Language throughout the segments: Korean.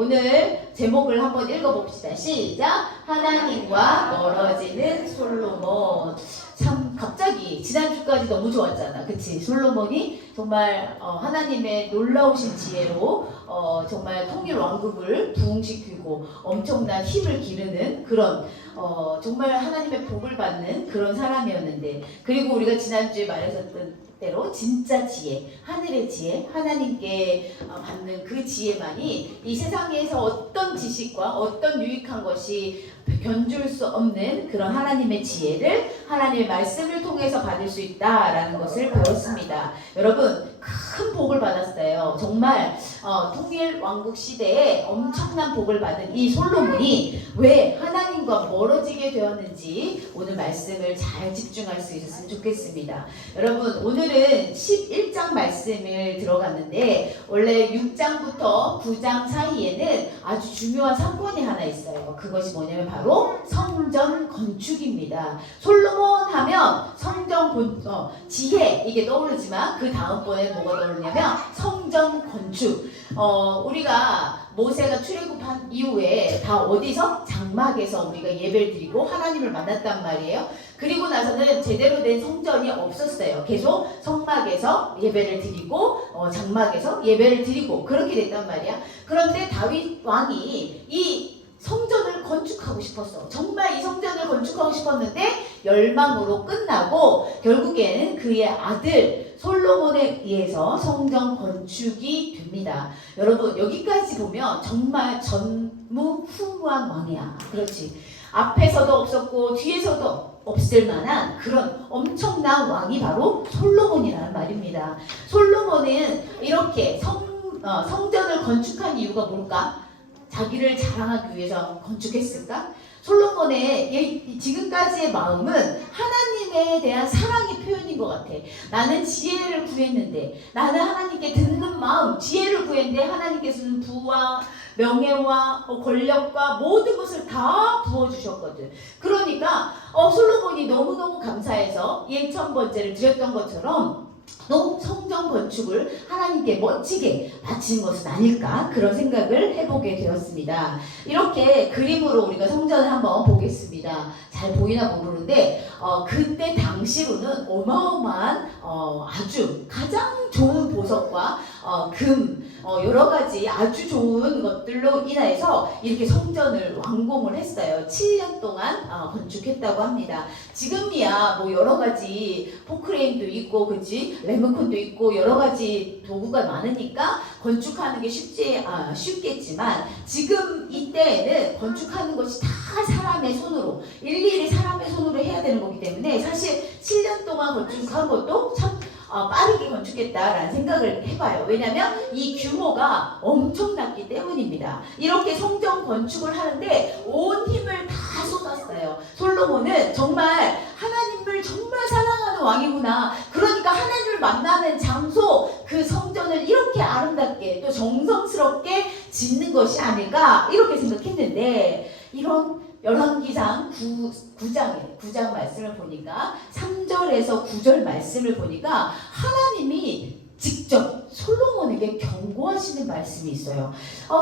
오늘 제목을 한번 읽어봅시다. 시작! 하나님과 멀어지는 솔로몬. 참 갑자기 지난주까지 너무 좋았잖아. 그치? 솔로몬이 정말 하나님의 놀라우신 지혜로 정말 통일 왕국을 부흥시키고 엄청난 힘을 기르는 그런 정말 하나님의 복을 받는 그런 사람이었는데, 그리고 우리가 지난주에 말했었던 대로 진짜 지혜, 하늘의 지혜, 하나님께 받는 그 지혜만이 이 세상에서 어떤 지식과 어떤 유익한 것이 견줄 수 없는 그런 하나님의 지혜를 하나님의 말씀을 통해서 받을 수 있다라는 것을 배웠습니다. 여러분, 큰 복을 받았어요. 정말 통일 왕국 시대에 엄청난 복을 받은 이 솔로몬이 왜 하나님과 멀어지게 되었는지 오늘 말씀을 잘 집중할 수 있었으면 좋겠습니다. 여러분, 오늘은 11장 말씀을 들어갔는데 원래 6장부터 9장 사이에는 아주 중요한 사건이 하나 있어요. 그것이 뭐냐면 바로 성전 건축입니다. 솔로몬 하면 성전 지혜 이게 떠오르지만 그 다음번에 뭐가 떠오르냐면 성전 건축. 우리가 모세가 출애굽한 이후에 다 어디서? 장막에서 우리가 예배를 드리고 하나님을 만났단 말이에요. 그리고 나서는 제대로 된 성전이 없었어요. 계속 성막에서 예배를 드리고 장막에서 예배를 드리고 그렇게 됐단 말이야. 그런데 다윗 왕이 이 성전을 건축하고 싶었어. 정말 이 성전을 건축하고 싶었는데 열망으로 끝나고 결국에는 그의 아들 솔로몬에 의해서 성전 건축이 됩니다. 여러분, 여기까지 보면 정말 전무후무한 왕이야. 그렇지. 앞에서도 없었고 뒤에서도 없을 만한 그런 엄청난 왕이 바로 솔로몬이라는 말입니다. 솔로몬은 이렇게 성전을 건축한 이유가 뭘까? 자기를 자랑하기 위해서 건축했을까? 솔로몬의 지금까지의 마음은 하나님에 대한 사랑의 표현인 것 같아. 나는 지혜를 구했는데, 나는 하나님께 듣는 마음, 지혜를 구했는데 하나님께서는 부와 명예와 권력과 모든 것을 다 부어주셨거든. 그러니까 솔로몬이 너무너무 감사해서 1000번째를 드렸던 것처럼 성전 건축을 하나님께 멋지게 바친 것은 아닐까, 그런 생각을 해보게 되었습니다. 이렇게 그림으로 우리가 성전을 한번 보겠습니다. 잘 보이나 모르는데 그때 당시로는 어마어마한 아주 가장 좋은 보석과 금 여러가지 아주 좋은 것들로 인해서 이렇게 성전을 완공을 했어요. 7년 동안 건축했다고 합니다. 지금이야 뭐 여러가지 포크레인도 있고 그치? 레몬콘도 있고 여러가지 도구가 많으니까 건축하는 게 쉽겠지만 지금 이때에는 건축하는 것이 다 사람의 손으로 일일이 사람의 손으로 해야 되는 거기 때문에 사실 7년 동안 건축한 것도 참 빠르게 건축했다라는 생각을 해봐요. 왜냐하면 이 규모가 엄청났기 때문입니다. 이렇게 성전 건축을 하는데 온 힘을 다 쏟았어요. 솔로몬은 정말 하나님을 정말 사랑하는 왕이구나. 그러니까 하나님을 만나는 장소, 그 성전을 이렇게 아름답게 또 정성스럽게 짓는 것이 아닐까 이렇게 생각했는데, 이런 열왕기상 9장 말씀을 보니까 3절에서 9절 말씀을 보니까 하나님이 직접 솔로몬에게 경고하시는 말씀이 있어요.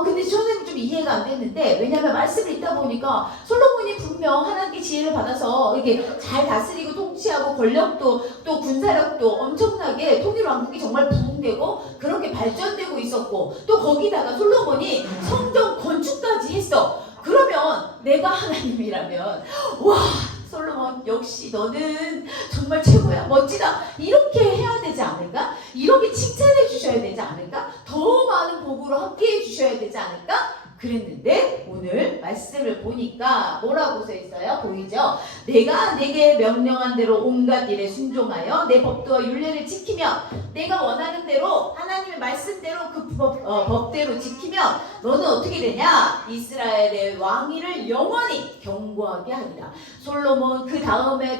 근데 저는 좀 이해가 안 됐는데, 왜냐하면 말씀을 읽다 보니까 솔로몬이 분명 하나님께 지혜를 받아서 이렇게 잘 다스리고 통치하고 권력도 또 군사력도 엄청나게 통일 왕국이 정말 부흥되고 그렇게 발전되고 있었고, 또 거기다가 솔로몬이 성전 건축까지 했어. 그러면 내가 하나님이라면 와, 솔로몬 역시 너는 정말 최고야, 멋지다, 이렇게 해야 되지 않을까? 이렇게 칭찬해 주셔야 되지 않을까? 더 많은 복으로 함께해 주셔야 되지 않을까? 그랬는데 오늘 말씀을 보니까 뭐라고 써 있어요? 보이죠? 내가 내게 명령한 대로 온갖 일에 순종하여 내 법도와 율례를 지키며 내가 원하는 대로 하나님의 말씀대로 그 법대로 지키면 너는 어떻게 되냐? 이스라엘의 왕위를 영원히 견고하게 하리라. 솔로몬 그 다음에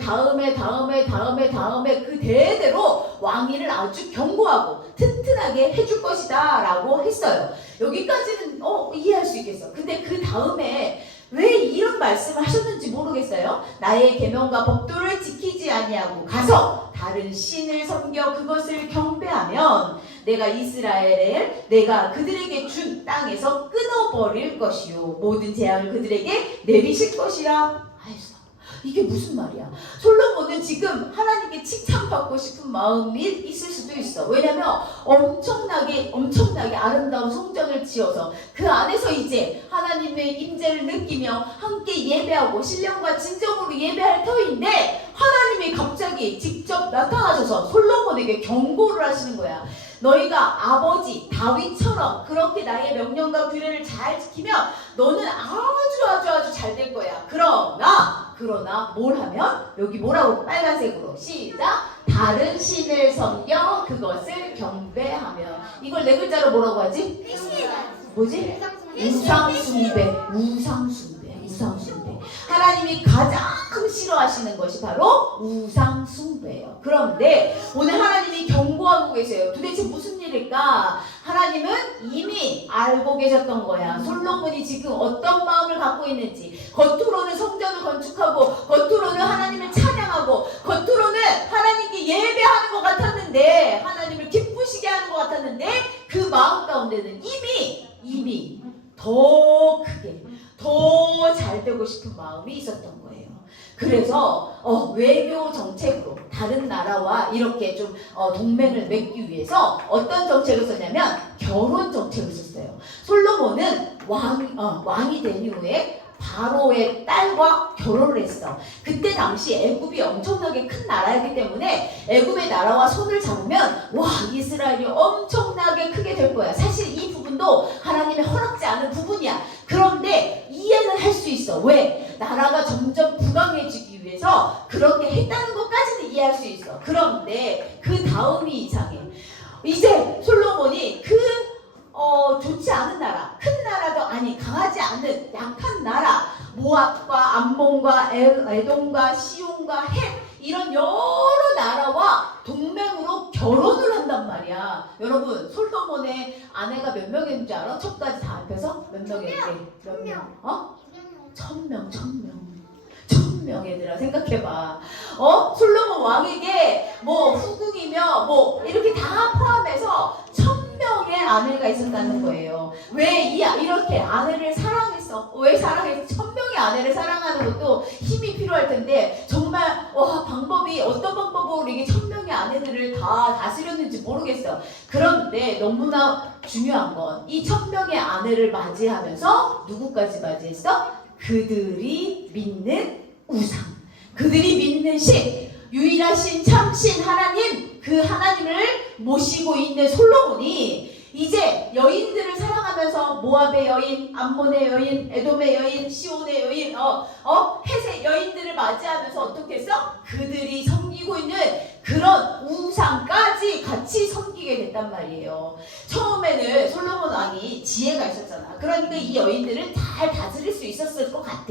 그 대대로 왕위를 아주 견고하고 튼튼하게 해줄 것이다 라고 했어요. 여기까지는 이해할 수 있겠어. 근데 그 다음에 왜 이런 말씀을 하셨는지 모르겠어요. 나의 계명과 법도를 지키지 아니하고 가서 다른 신을 섬겨 그것을 경배하면 내가 이스라엘을 내가 그들에게 준 땅에서 끊어버릴 것이요 모든 재앙을 그들에게 내리실 것이라 하였어. 이게 무슨 말이야? 솔로몬은 지금 하나님께 칭찬받고 싶은 마음이 있을 수도 있어. 왜냐면 엄청나게 아름다운 성전을 지어서 그 안에서 이제 하나님의 임재를 느끼며 함께 예배하고 신령과 진정으로 예배할 터인데 하나님이 갑자기 직접 나타나셔서 솔로몬에게 경고를 하시는 거야. 너희가 아버지 다윗처럼 그렇게 나의 명령과 규례를 잘 지키면 너는 아주 잘 될 거야. 그러나 뭘 하면? 여기 뭐라고? 빨간색으로 시작! 다른 신을 섬겨 그것을 경배하며. 이걸 네 글자로 뭐라고 하지? 뭐지? 우상숭배. 하나님이 가장 싫어하시는 것이 바로 우상숭배예요. 그런데 오늘 하나님이 경고하고 계세요. 도대체 무슨 일일까? 하나님은 이미 알고 계셨던 거야. 솔로몬이 지금 어떤 마음을 갖고 있는지. 겉으로는 성전을 건축하고 겉으로는 하나님을 찬양하고 겉으로는 하나님께 예배하는 것 같았는데, 하나님을 기쁘시게 하는 것 같았는데 그 마음 가운데는 이미 더 크게 더 잘 되고 싶은 마음이 있었던 거예요. 그래서 외교 정책으로 다른 나라와 이렇게 좀 동맹을 맺기 위해서 어떤 정책을 썼냐면 결혼 정책을 썼어요. 솔로몬은 왕이 된 이후에 바로의 딸과 결혼을 했어. 그때 당시 애굽이 엄청나게 큰 나라이기 때문에 애굽의 나라와 손을 잡으면 이스라엘이 엄청나게 크게 될 거야. 사실 이 부분도 하나님의 허락지 않은 부분이야. 그런데 이해는 할 수 있어. 왜? 나라가 점점 부강해지기 위해서 그렇게 했다는 것까지는 이해할 수 있어. 그런데 그 다음이 이상해. 이제 솔로몬이 좋지 않은 나라, 큰 나라도 아니 강하지 않은 약한 나라, 모압과 암몬과 에돔과 시온과 헷, 이런 여러 나라와 동맹으로 결혼을 한단 말이야. 여러분, 솔로몬의 아내가 몇 명인 줄 알아? 첩까지 다 합해서 몇 명이었대? 몇 명? 1000명 얘들아, 생각해봐. 솔로몬 왕에게 후궁이며 이렇게 다 포함해서 1000명의 아내가 있었다는 거예요. 왜 이렇게 아내를 사랑했어? 왜 사랑했어? 1000명의 아내를 사랑하는 것도 힘이 필요할 텐데 정말 방법이 어떤 방법으로 이게 1000명의 아내들을 다 다스렸는지 모르겠어. 그런데 너무나 중요한 건 이 1000명의 아내를 맞이하면서 누구까지 맞이했어? 그들이 믿는 우상, 그들이 믿는 신, 유일하신 참신 하나님, 그 하나님을 모시고 있는 솔로몬이 이제 여인들을 사랑하면서 모압의 여인, 암몬의 여인, 에돔의 여인, 시온의 여인, 헷의 여인들을 맞이하면서 어떻게 했어? 그들이 섬기고 있는 그런 우상까지 같이 섬기게 됐단 말이에요. 처음에는 솔로몬 왕이 지혜가 있었잖아. 그러니까 이 여인들을 잘 다스릴 수 있었을 것 같아.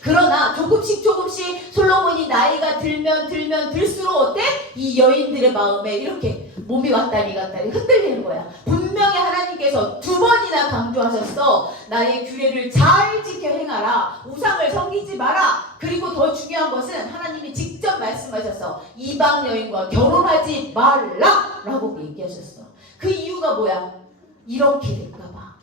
그러나 조금씩 솔로몬이 나이가 들면 들수록 어때? 이 여인들의 마음에 이렇게 몸이 왔다리 갔다리 흔들리는 거야. 분명히 하나님께서 2번이나 강조하셨어. 나의 규례를 잘 지켜 행하라. 우상을 섬기지 마라. 그리고 더 중요한 것은 하나님이 직접 말씀하셨어. 이방 여인과 결혼하지 말라 라고 얘기하셨어. 그 이유가 뭐야? 이렇게 될까봐.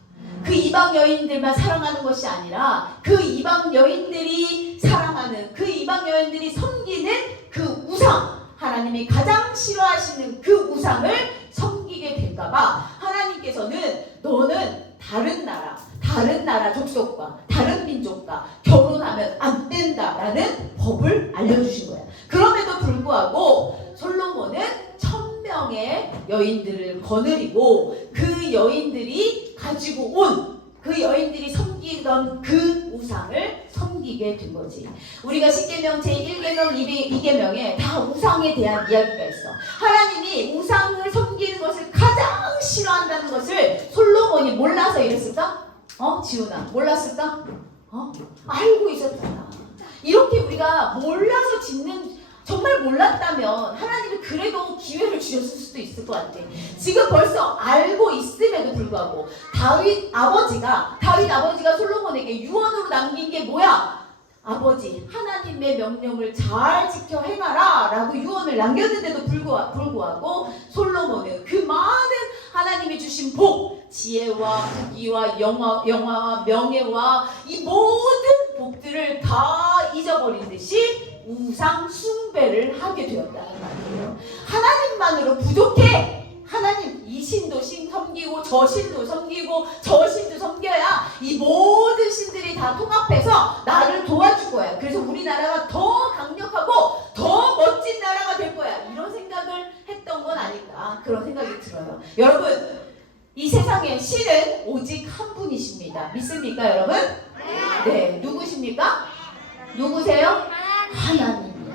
그 이방 여인들만 사랑하는 것이 아니라 그 이방 여인들이 사랑하는, 그 이방 여인들이 섬기는 그 우상, 하나님이 가장 싫어하시는 그 우상을 섬기게 될까봐 하나님께서는 너는 다른 나라 족속과 다른 민족과 결혼하면 안 된다라는 법을 알려주신 거야. 그럼에도 불구하고 솔로몬은 1000명의 여인들을 거느리고 그 여인들이 가지고 온, 그 여인들이 섬기던 그 우상을 섬기게 된 거지. 우리가 십계명 제1계명, 2계명에 다 우상에 대한 이야기가 있어. 하나님이 우상을 섬기는 것을 가장 싫어한다는 것을 솔로몬이 몰라서 이랬을까? 지훈아, 몰랐을까? 알고 있었잖아. 이렇게 우리가 몰라서 정말 몰랐다면 하나님이 그래도 기회를 주셨을 수도 있을 것 같아. 지금 벌써 알고 있음에도 불구하고 다윗 아버지가 솔로몬에게 유언으로 남긴 게 뭐야? 아버지, 하나님의 명령을 잘 지켜 행하라 라고 유언을 남겼는데도 불구하고 솔로몬은 그 많은 하나님이 주신 복, 지혜와 부귀와 영화와 명예와 이 모든 복들을 다 잊어버린 듯이 우상 숭배를 하게 되었다는 말이에요. 하나님만으로 부족해. 하나님 이 신도 신 섬기고 저 신도 섬기고 저 신도 섬겨야 이 모든 신들이 다 통합해서 나를 도와줄 거야. 그래서 우리나라가 더 강력하고 더 멋진 나라가 될 거야. 이런 생각을 했던 건 아닐까, 그런 생각이 들어요. 여러분, 이 세상에 신은 오직 한 분이십니다. 믿습니까 여러분? 네. 누구십니까? 누구세요? 하나님이에요.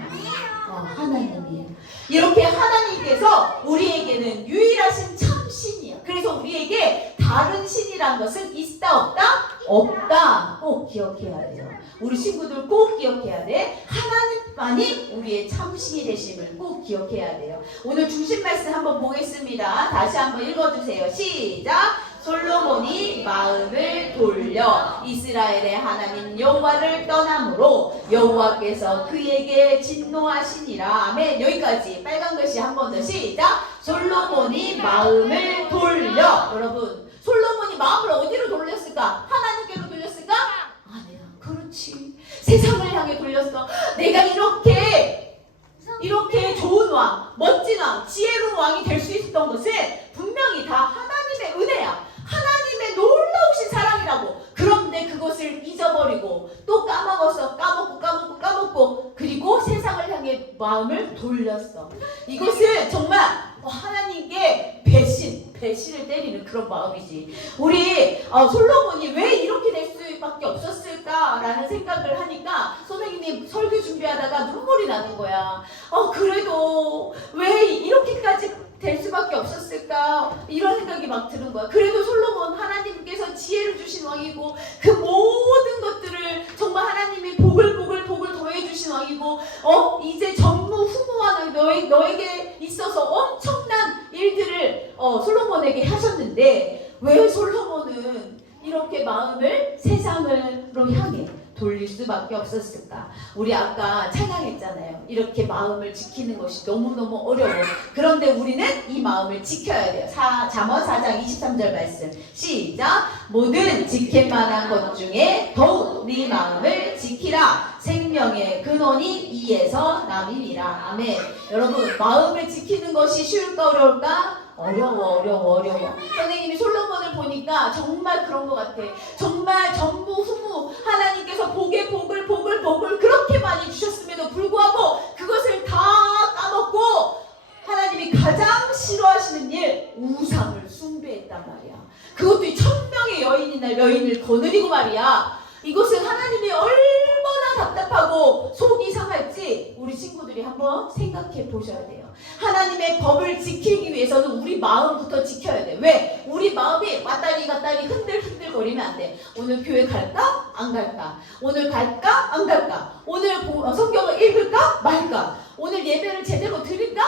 하나님이에요. 이렇게 하나님께서 우리에게는 유일하신 참신이야. 그래서 우리에게 다른 신이란 것은 있다 없다? 없다. 꼭 기억해야 돼요. 우리 친구들 꼭 기억해야 돼. 하나님만이 우리의 참신이 되심을 꼭 기억해야 돼요. 오늘 중심 말씀 한번 보겠습니다. 다시 한번 읽어주세요. 시작. 솔로몬이 마음을 돌려 이스라엘의 하나님 여호와를 떠남으로 여호와께서 그에게 진노하시니라. 아멘. 여기까지 빨간 글씨 한 번 더 시작. 솔로몬이 마음을 돌려. 여러분, 솔로몬이 마음을 어디로 돌렸을까? 하나님께로 돌렸을까? 아니야. 그렇지. 세상을 향해 돌렸어. 내가 이렇게 좋은 왕, 멋진 왕, 지혜로운 왕이 될 수 있었던 것은 분명히 다 하나님의 은혜야. 하나님의 놀라우신 사랑이라고. 그런데 그것을 잊어버리고 또 까먹었어. 까먹고 그리고 세상을 향해 마음을 돌렸어. 이것은 정말 하나님께 배신을 때리는 그런 마음이지. 우리 솔로몬이 왜 이렇게 될 수밖에 없었을까라는 생각을 하니까 선생님이 설교 준비하다가 눈물이 나는 거야. 그래도 왜 이렇게까지 될 수밖에 없었을까, 이런 생각이 막 드는 거야. 그래도 솔로몬, 하나님께서 지혜를 주신 왕이고 그 모든 것들을 정말 하나님이 복을 더해 주신 왕이고 이제 전무후무한 너에게 있어서 엄청난 일들을 솔로몬에게 하셨는데 왜 솔로몬은 이렇게 마음을 세상으로 향해 돌릴 수밖에 없었을까? 우리 아까 찬양했잖아요. 이렇게 마음을 지키는 것이 너무너무 어려워. 그런데 우리는 이 마음을 지켜야 돼요. 잠언 4장 23절 말씀 시작. 모든 지킬 만한 것 중에 더욱 네 마음을 지키라. 생명의 근원이 이에서 남이니라. 아멘. 여러분, 마음을 지키는 것이 쉬울까 어려울까? 어려워. 선생님이 솔로몬을 보니까 정말 그런 것 같아. 정말 전무후무 하나님께서 복을 그렇게 많이 주셨음에도 불구하고 그것을 다 까먹고 하나님이 가장 싫어하시는 일, 우상을 숭배했단 말이야. 그것도 1000명의 여인을 거느리고 말이야. 이것은 하나님이 얼마나 답답하고 속이 상할지 우리 친구들이 한번 생각해 보셔야 돼요. 하나님의 법을 지키기 위해서는 우리 마음부터 지켜야 돼. 왜? 우리 마음이 왔다리 갔다리 흔들거리면 안 돼. 오늘 교회 갈까? 안 갈까? 오늘 갈까? 안 갈까? 오늘 성경을 읽을까? 말까? 오늘 예배를 제대로 드릴까?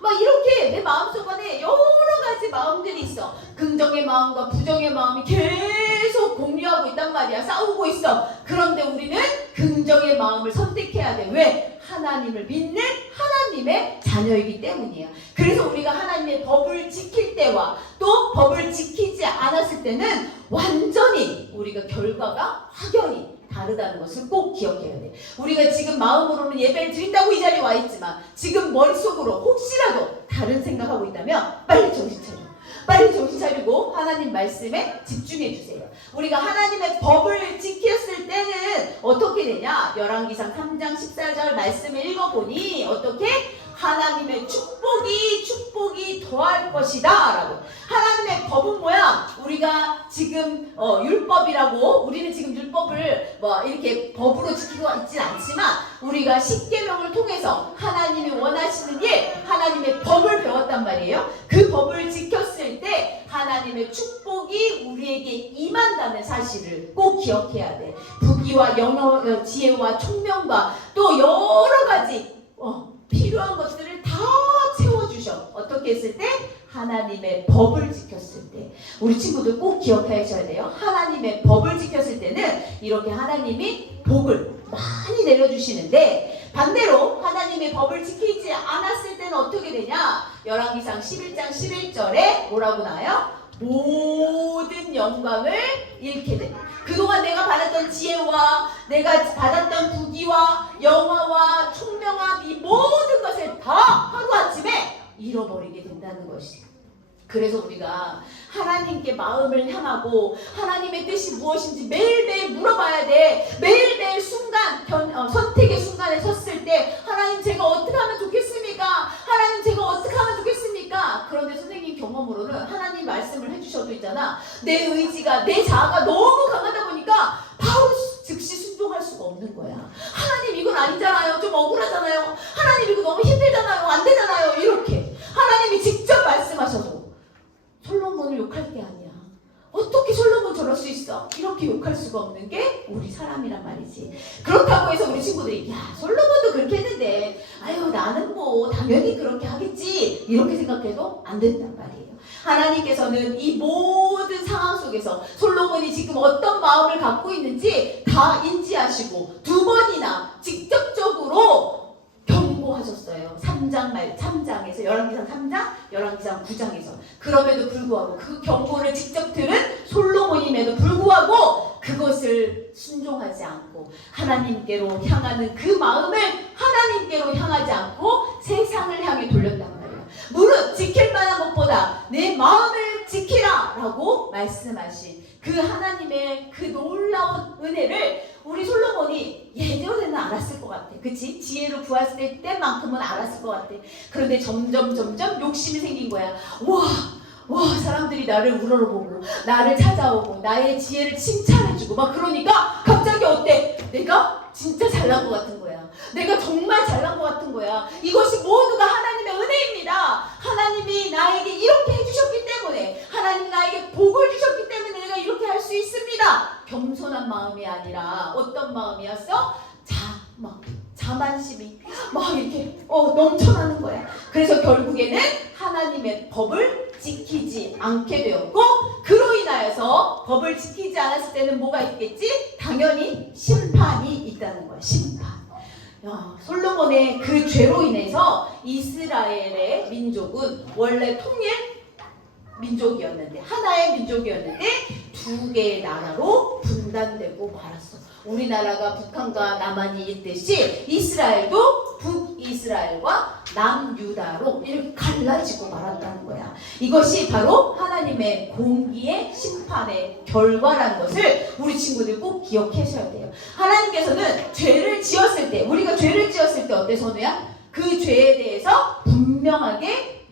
막 이렇게 내 마음속 안에 여러 가지 마음들이 있어. 긍정의 마음과 부정의 마음이 계속 공유하고 있단 말이야. 싸우고 있어. 그런데 우리는 긍정의 마음을 선택해야 돼. 왜? 하나님을 믿는 하나님의 자녀이기 때문이에요. 그래서 우리가 하나님의 법을 지킬 때와 또 법을 지키지 않았을 때는 완전히 우리가 결과가 확연히 다르다는 것을 꼭 기억해야 돼. 우리가 지금 마음으로는 예배를 드린다고 이 자리에 와 있지만 지금 머릿속으로 혹시라도 다른 생각하고 있다면 빨리 정신 차리고 하나님 말씀에 집중해 주세요. 우리가 하나님의 법을 지켰을 때는 어떻게 되냐? 열왕기상 3장 14절 말씀을 읽어보니 어떻게? 하나님의 축복이 더할 것이다 라고. 하나님의 법은 뭐야? 우리가 지금 율법이라고, 우리는 지금 율법을 이렇게 법으로 지키고 있진 않지만 우리가 십계명을 통해서 하나님이 원하시는 일, 하나님의 법을 배웠단 말이에요. 그 법을 지켰을 때 하나님의 축복이 우리에게 임한다는 사실을 꼭 기억해야 돼. 부귀와 지혜와 총명과 또 여러 가지 필요한 것들을 다 채워주셔. 어떻게 했을 때? 하나님의 법을 지켰을 때. 우리 친구들 꼭 기억하셔야 돼요. 하나님의 법을 지켰을 때는 이렇게 하나님이 복을 많이 내려주시는데 반대로 하나님의 법을 지키지 않았을 때는 어떻게 되냐? 열왕기상 11장 11절에 뭐라고 나와요? 모든 영광을 잃게 돼. 그동안 내가 받았던 지혜와 내가 받았던 부귀와 영화와 총명함, 이 모든 것을 다 하루아침에 잃어버리게 된다는 것이. 그래서 우리가 하나님께 마음을 향하고 하나님의 뜻이 무엇인지 매일매일 물어봐야 돼. 매일매일 선택의 순간에 섰을 때 하나님 제가 어떻게 하면 좋겠습니까? 하나님 제가 어떻게 하면 좋겠습니까? 그런데 선생님 경험으로는 하나님 말씀을 해주셔도 있잖아. 내 의지가 내 자아가 너무 강하다 보니까 바로 즉시 순종할 수가 없는 거야. 하나님 이건 아니잖아요. 좀 억울하잖아요. 하나님 이거 너무 힘들잖아요. 안 되잖아요. 이렇게 하나님이 직접 말씀하셔도 솔로몬을 욕할 게 아니야. 어떻게 솔로몬 저럴 수 있어? 이렇게 욕할 수가 없는 게 우리 사람이란 말이지. 그렇다고 해서 우리 친구들이 야 솔로몬도 그렇게 했는데 아유 나는 뭐 당연히 그렇게 하겠지 이렇게 생각해도 안 된단 말이에요. 하나님께서는 이 모든 상황 속에서 솔로몬이 지금 어떤 마음을 갖고 있는지 다 인지하시고 두 번이나 직접적으로 경고하셨어요. 3장에서 열왕기상 3장, 열왕기상 9장에서. 그럼에도 불구하고 그 경고를 직접 들은 솔로몬임에도 불구하고 그것을 순종하지 않고 하나님께로 향하는 그 마음을 하나님께로 향하지 않고 세상을 향해 돌렸단 말이에요. 무릇 지킬 만한 것보다 내 마음을 지키라 라고 말씀하신 그 하나님의 그 놀라운 은혜를 우리 솔로몬이 예전에는 알았을 것 같아. 그치? 지혜로 구했을 때만큼은 알았을 것 같아. 그런데 점점 욕심이 생긴 거야. 와 사람들이 나를 우러러보고 나를 찾아오고 나의 지혜를 칭찬해주고 막 그러니까 갑자기 어때? 내가 진짜 잘난 것 같은 거야. 내가 정말 잘난 것 같은 거야. 이것이 모두가 하나님의 은혜입니다. 하나님이 나에게 이렇게 해주셨기 때문에 하나님이 나에게 복을 주셨기 때문에 내가 이렇게 할 수 있습니다. 겸손한 마음이 아니라 어떤 마음이었어? 자만심이 막 이렇게 넘쳐나는 거야. 그래서 결국에는 하나님의 법을 지키지 않게 되었고 그로 인하여서 법을 지키지 않았을 때는 뭐가 있겠지? 당연히 심판이 있다는 거야. 심판. 솔로몬의 그 죄로 인해서 이스라엘의 민족은 원래 통일 민족이었는데 하나의 민족이었는데 두 개의 나라로 분단되고 말았어. 우리나라가 북한과 남한이 있듯이 이스라엘도 북이스라엘과 남유다로 이렇게 갈라지고 말았다는 거야. 이것이 바로 하나님의 공의의 심판의 결과라는 것을 우리 친구들 꼭 기억하셔야 돼요. 하나님께서는 죄를 지었을 때 우리가 죄를 지었을 때 어때 선우야? 그 죄에 대해서 분명하게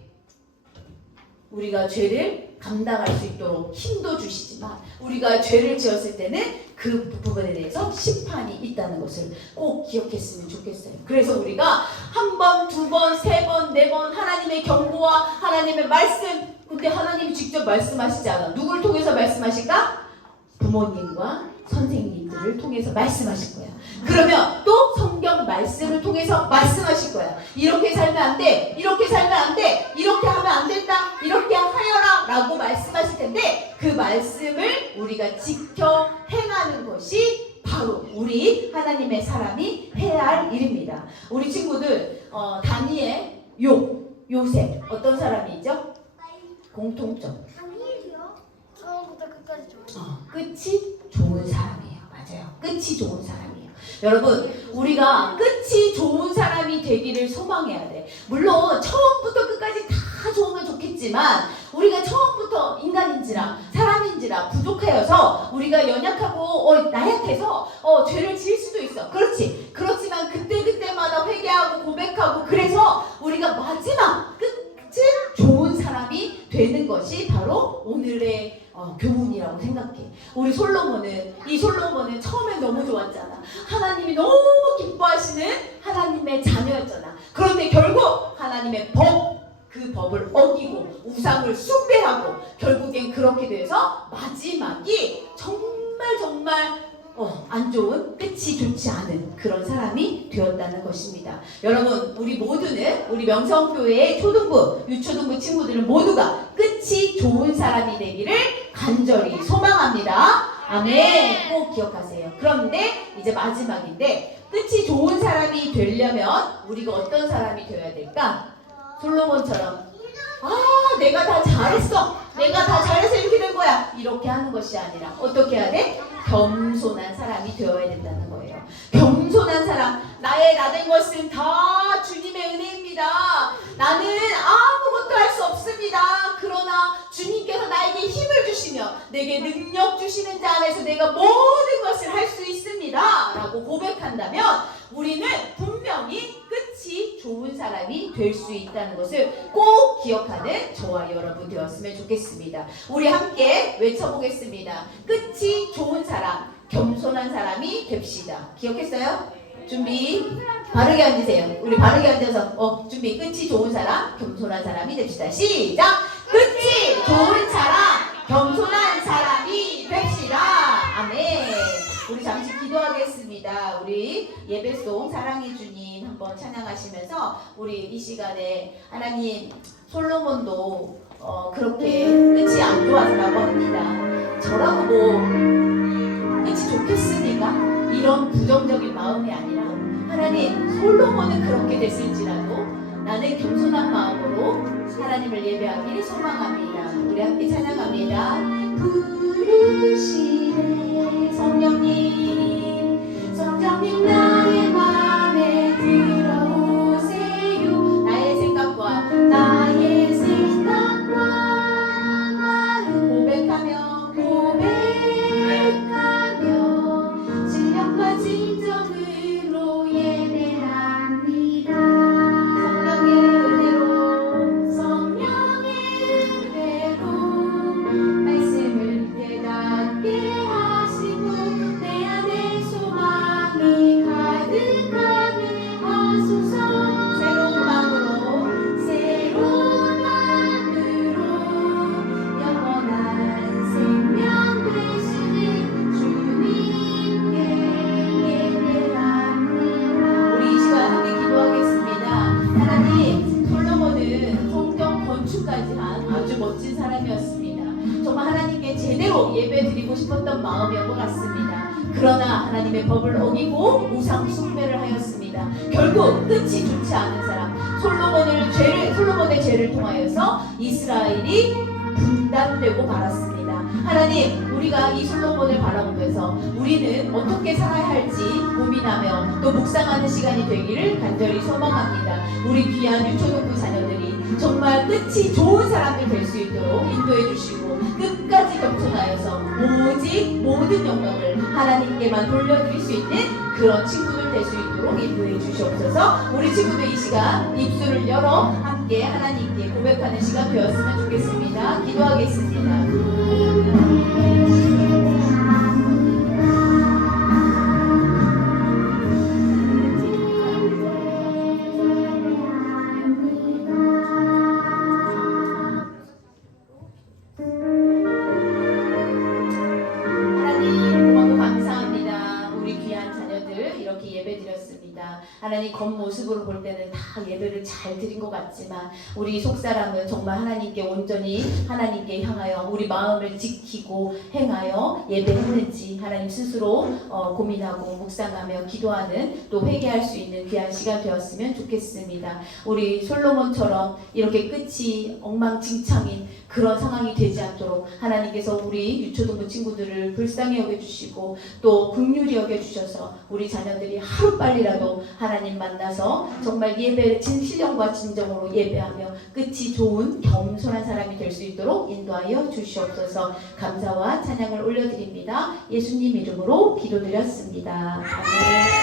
우리가 죄를 감당할 수 있도록 힘도 주시지만 우리가 죄를 지었을 때는 그 부분에 대해서 심판이 있다는 것을 꼭 기억했으면 좋겠어요. 그래서 우리가 한 번, 두 번, 세 번, 네 번 하나님의 경고와 하나님의 말씀, 근데 하나님이 직접 말씀하시지 않아. 누굴 통해서 말씀하실까? 부모님과 선생님들을 통해서 말씀하실 거야. 그러면 또 성경 말씀을 통해서 말씀하실 거야. 이렇게 살면 안 돼. 이렇게 살면 안 돼. 이렇게 하면 안 된다. 이렇게 하여라 라고 말씀하실 텐데 그 말씀을 우리가 지켜 행하는 것이 바로 우리 하나님의 사람이 해야 할 일입니다. 우리 친구들 다니엘, 요셉 어떤 사람이죠? 공통점. 다니엘이요? 처음부터 끝까지 좋아요. 끝이 좋은 사람이에요. 맞아요. 끝이 좋은 사람이에요. 여러분 우리가 끝이 좋은 사람이 되기를 소망해야 돼. 물론 처음부터 끝까지 다 좋으면 좋겠지만 우리가 처음부터 인간인지라 사람인지라 부족하여서 우리가 연약하고 나약해서 죄를 지을 수도 있어. 그렇지. 그렇지만 그때마다 회개하고 고백하고 그래서 우리가 마지막 끝은 좋은 사람이 되는 것이 바로 오늘의 교훈이라고 생각해. 우리 솔로몬은 처음에 너무 좋았잖아. 하나님이 너무 기뻐하시는 하나님의 자녀였잖아. 그런데 결국 하나님의 그 법을 어기고 우상을 숭배하고 결국엔 그렇게 돼서 마지막이 정말 안 좋은 끝이 좋지 않은 그런 사람이 되었다는 것입니다. 여러분 우리 모두는 우리 명성교회의 초등부, 유초등부 친구들은 모두가 끝이 좋은 사람이 되기를 간절히 소망합니다. 아멘. 꼭 기억하세요. 그런데 이제 마지막인데 끝이 좋은 사람이 되려면 우리가 어떤 사람이 되어야 될까? 솔로몬처럼 내가 다 잘했어. 내가 다 잘해서 이렇게 된 거야. 이렇게 하는 것이 아니라 어떻게 해야 돼? 겸손한 사람이 되어야 된다는 거예요. 겸손한 사람. 나의 나된 것은 다 주님의 은혜입니다. 나는 아무것도 할 수 없습니다. 그러나 주님께서 나에게 힘을 주시며 내게 능력 주시는 자 안에서 내가 모든 것을 할 수 있습니다. 라고 고백한다면 우리는 분명히 끝이 좋은 사람이 될 수 있다는 것을 꼭 기억하는 저와 여러분 되었으면 좋겠습니다. 우리 함께 외쳐보겠습니다. 끝이 좋은 사람, 겸손한 사람이 됩시다. 기억했어요? 준비. 바르게 앉으세요. 우리 바르게 앉아서 준비. 끝이 좋은 사람, 겸손한 사람이 됩시다. 시작. 끝이 좋은 사람, 겸손한 사람이 됩시다. 아멘. 우리 잠시 기도하겠습니다. 우리 예배송 사랑해 주님 한번 찬양하시면서 우리 이 시간에 하나님 솔로몬도 그렇게 끝이 안 좋았다고 합니다. 저라고 끝이 좋겠습니까? 이런 부정적인 마음이 아니라 하나님 솔로몬은 그렇게 됐을지라도 나는 겸손한 마음으로 하나님을 예배하기를 소망합니다. 우리 함께 찬양합니다. 부르시네 성령님 성령님 나의 맘에 들어오세요. 나의 생각과 마음 고백하며 실력과 진정으로 예배합니다. 성령의 은혜로 말씀을 깨닫게 하시고 내 안에 소망이 가득하게 하소서. 새로운 마음으로 영원한 생명 되시는 주님께 예배합니다. 우리 이 시간 함께 기도하겠습니다. 하나님, 솔로몬은 성전 건축까지 한 아주 멋진 사람이었습니다. 정말 하나님께 제대로 예배드리고 싶었던 마음이었던 것 같습니다. 그러나 하나님의 법을 어기고 우상 숭배를 하였습니다. 결국 끝이 좋지 않은 사람 솔로몬의 죄를 통하여서 이스라엘이 분단되고 말았습니다. 하나님, 우리가 이 솔로몬을 바라보면서 우리는 어떻게 살아야 할지 고민하며 또 묵상하는 시간이 되기를 간절히 소망합니다. 우리 귀한 유초동부 자녀들이 정말 끝이 좋은 사람들 될 수 있도록 인도해 주시고 끝까지 겸손하여서 오직 모든 영광을 하나님께만 돌려드릴 수 있는 그런 친구들 될 수 있도록 인도해 주시옵소서. 우리 친구들 이 시간 입술을 열어 함께 하나님께 고백하는 시간 되었으면 좋겠습니다. 기도하겠습니다. 하나님 겉모습으로 볼 때는 다 예배를 잘 드린 것 같지만 우리 속사람은 정말 하나님께 온전히 하나님께 향하여 우리 마음을 지키고 행하여 예배했는지 하나님 스스로 고민하고 묵상하며 기도하는 또 회개할 수 있는 귀한 시간 되었으면 좋겠습니다. 우리 솔로몬처럼 이렇게 끝이 엉망진창인 그런 상황이 되지 않도록 하나님께서 우리 유초동부 친구들을 불쌍히 여겨주시고 또 긍휼히 여겨주셔서 우리 자녀들이 하루빨리라도 하나님 만나서 정말 예배를 신령과 진정으로 예배하며 끝이 좋은 겸손한 사람이 될 수 있도록 인도하여 주시옵소서. 감사와 찬양을 올려드립니다. 예수님 이름으로 기도드렸습니다. 아멘.